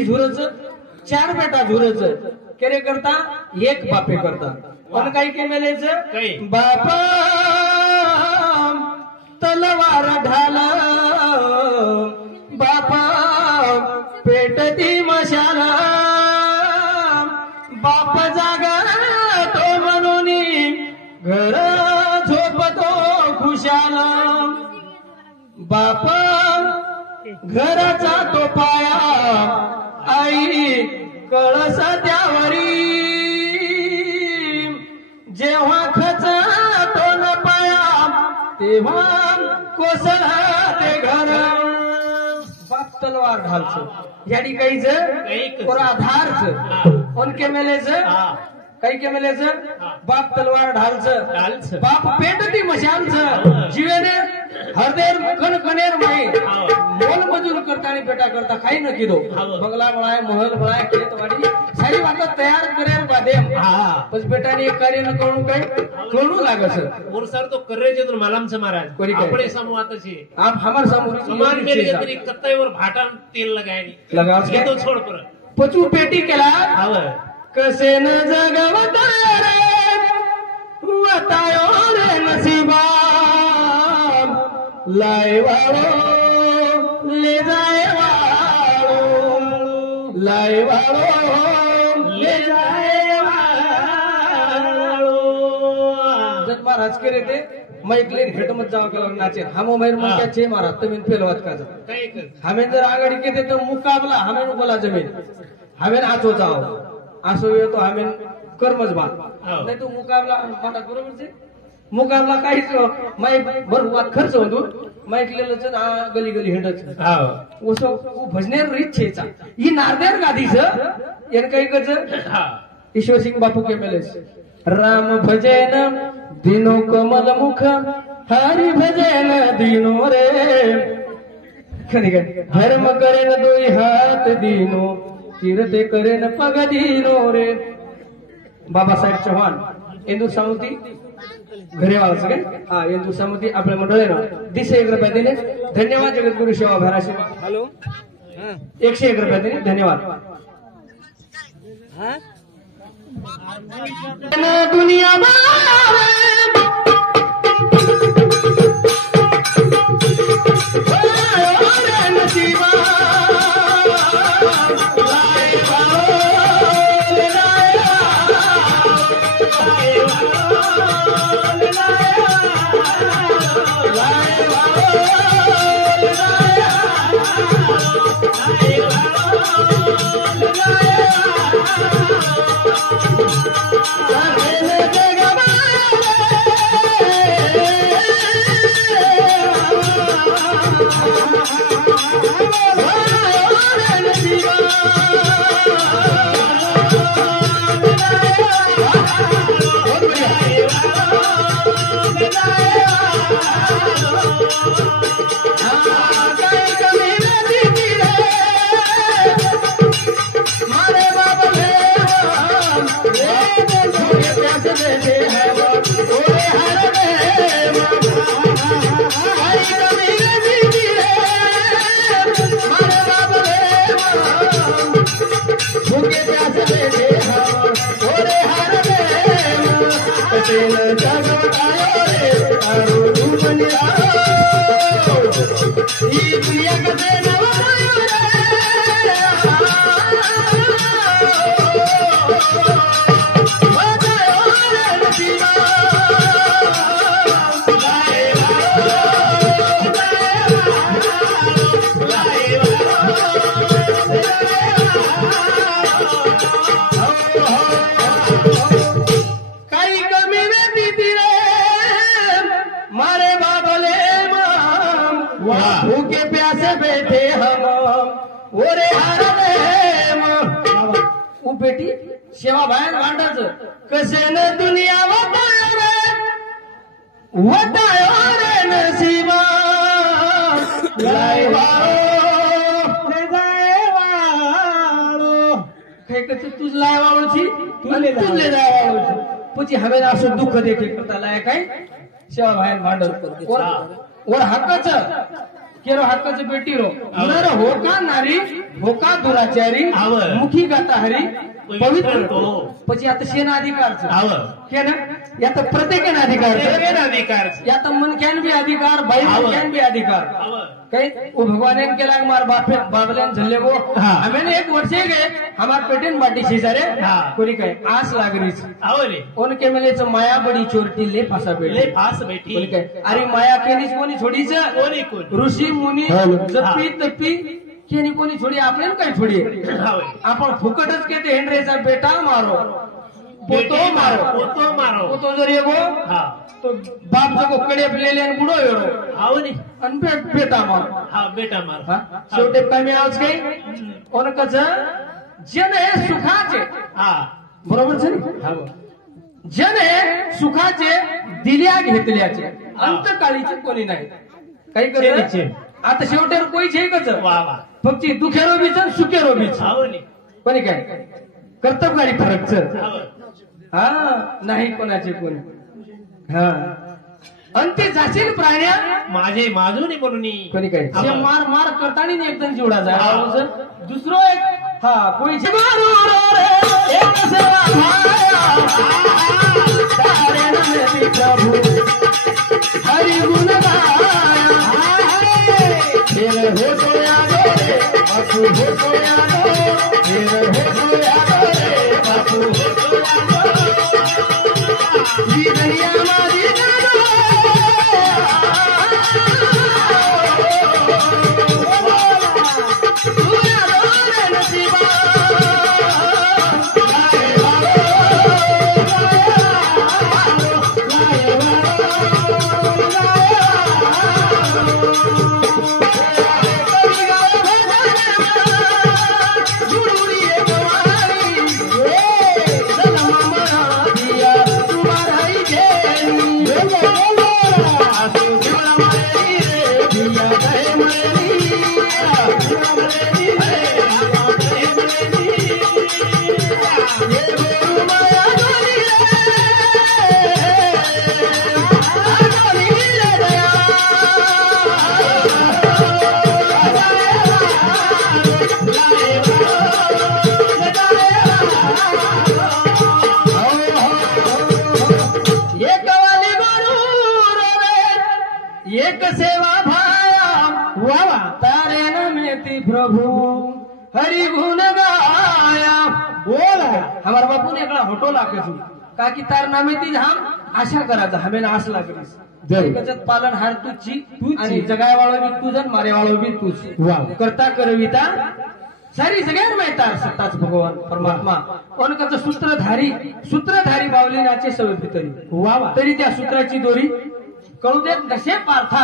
पेटी झुरच 4 बेटा झुरच केरे करता एक बापे करता पण काही केमेलेच बापा तलवार ढाल बापा पेटती मशाल बाप जागा तो म्हणून घर झोपतो खुशाल बाप घराचा तो पाया आई कळस त्यावरी जेव्हा खचा तो न पाया तेव्हा कोसळा ते घर बाप तलवार ढालच यानी काहीच आधारच उनके मेलेच काही के मेलेच बाप तलवार ढालच बाप पेटती मशालच जीवेने हरदेर कण कणेर माई मोल मजूर करता आणि बेटा करता काही न किदो बंगला बनाय महल बनाय खेतवाडी सारी बात तयार करेल बादेम बस बेटाने एक कार्य न करू काय करू लागस और सर तो कर्रे जे मालामच महाराज આપણે સમૂહ છે આપ હમાર સમૂહ સમાન મેરી તરી કત્તાઈ और भाटा तेल लगायनी लगावस के तो छोड़ पर पचू पेटी केला हाव कसे न जगवता रे वतायो रे नसीबा लाए वाळो ले जाए वाळो लाए वाळो ले जाए वाळो जत महाराज करे ते मैकले भेटमत जाव केला नाचे हमो मैर मन क्या छे महाराज तुम्ही फेलवात का काय कर हमें जर आगाडी केते तो मुकाबला हमें बोला जमीन हमें आचो जाओ आसो ये तो हमें कर्मच बात नाही तो मुकाबला माटा बरोबर छे मुकाबला काहीच मै भरपूर खर्च होतो मैकलेलंच गली गली हिंडच ओसो भजनेर इच्छेचा ही नारदेर गादीच येन काही कच ईश्वर सिंग बापू के मेलेस राम भजन दिनो कमल मुख हरि भजन दिनो रे खरी काय धर्म करेन दोई हात दिनो कीर्ते करेन पग दिनो रे बाबासाहेब चव्हाण इंदू सामुती घरेवाल सगळे हा इंदू सामुती आपल्या मंडळीनं 101 रुपये दिले धन्यवाद जगद्गुरु सेवा भराशी हॅलो 101 रुपये दिले धन्यवाद दुनिया भूखे प्यासे बैठे हम ओरे वो बेटी सेवा बाहेर मांडाच कसे न दुनिया वटायो रे नसीबा काही कसे तुझ लायवाळूची तुझले लायवाळूची પછી હવે આસો દુઃખ દેખે કરતા લાય કાઈ સેવા ભાઈ માંડર પર ઓર હકચ केरो हक्काचं पेटी रो नर हो का नारी हो का दुराचारी आवं. मुखी गाता हरी पवित्र तो. પછી आता शेन अधिकार आवं. के ना यात प्रत्येकाने अधिकार प्रत्येकाने अधिकार यात मनक्यान बी अधिकार बाई आवं. मनक्यान बी अधिकार आवं. कई वो भगवान ने केला मार बापे बाबलेन झल्ले वो हाँ. हमें एक वर्षे गए हमार पेटेन बाटी शेजारे हाँ. कोणी काय आस लागरीच आवं रे. उनके मेलेच माया बडी चोरटी ले फासा ले बेटे फास कोणी बैठी काय अरे माया केनीच कोणी छोडीच कोणी कोण ऋषी मुनी जपी तपी केनी कोणी छोडी आपल्याला काय छोडी आपण फुकटच के ते हेनरेचा बेटा मारो पोतो मारो पोतो मारो पोतो जर येगो हा तो बाप जगो कडे लेले आणि बुडो येरो आवं रे. आणि बेटा मारो हा बेटा मार हा शेवटे काय मी आज काही ओनकच जन हे सुखाचे हा बरोबर છે ને जन हे सुखाचे दिल्या घेतल्याचे अंतकाळीचे कोणी नाही काही कोणीचे. करत आता शेवटेवर कोणी छे कच वा वा फक्त दुखेरो बीच सुखेरो बीच आवं रे. कोणी काय कर्तव्यकारी फरक आवं. हा नाही कोणाचे कोणी हा आणि ते जाशील प्राण्या माझे माजून म्हणून कोणी काय आवं. जे मार मार करताना एकदम जीवडा जाय हा. जर दुसरो एक हा कोणी छे मारो रे एक सेवा भाया तारे नमे प्रभु हरि गुण गाया तेरे हो गया रे बापू हो गया रे तेरे हो गया रे बापू हो गया रे दरिया मारी एक सेवा भाया वावा तारे नमेती प्रभु हरि गुण गाया बोला हमारा बापू ने एकला होटो लाकसू का की तार नामेती हम आशा करायचा हमें आस लागलीस कचत पालन हार तुझी आणि जगाय वाळो बी तुझ मारे वाळो बी तूच वाव करता करविता सारी सगळ्यांना माहिती सत्ताच भगवान परमात्मा कोणकाचं सूत्रधारी बावलीनाचे सवय तरी वावा तरी त्या सूत्राची दोरी कळू देत नसे पार्था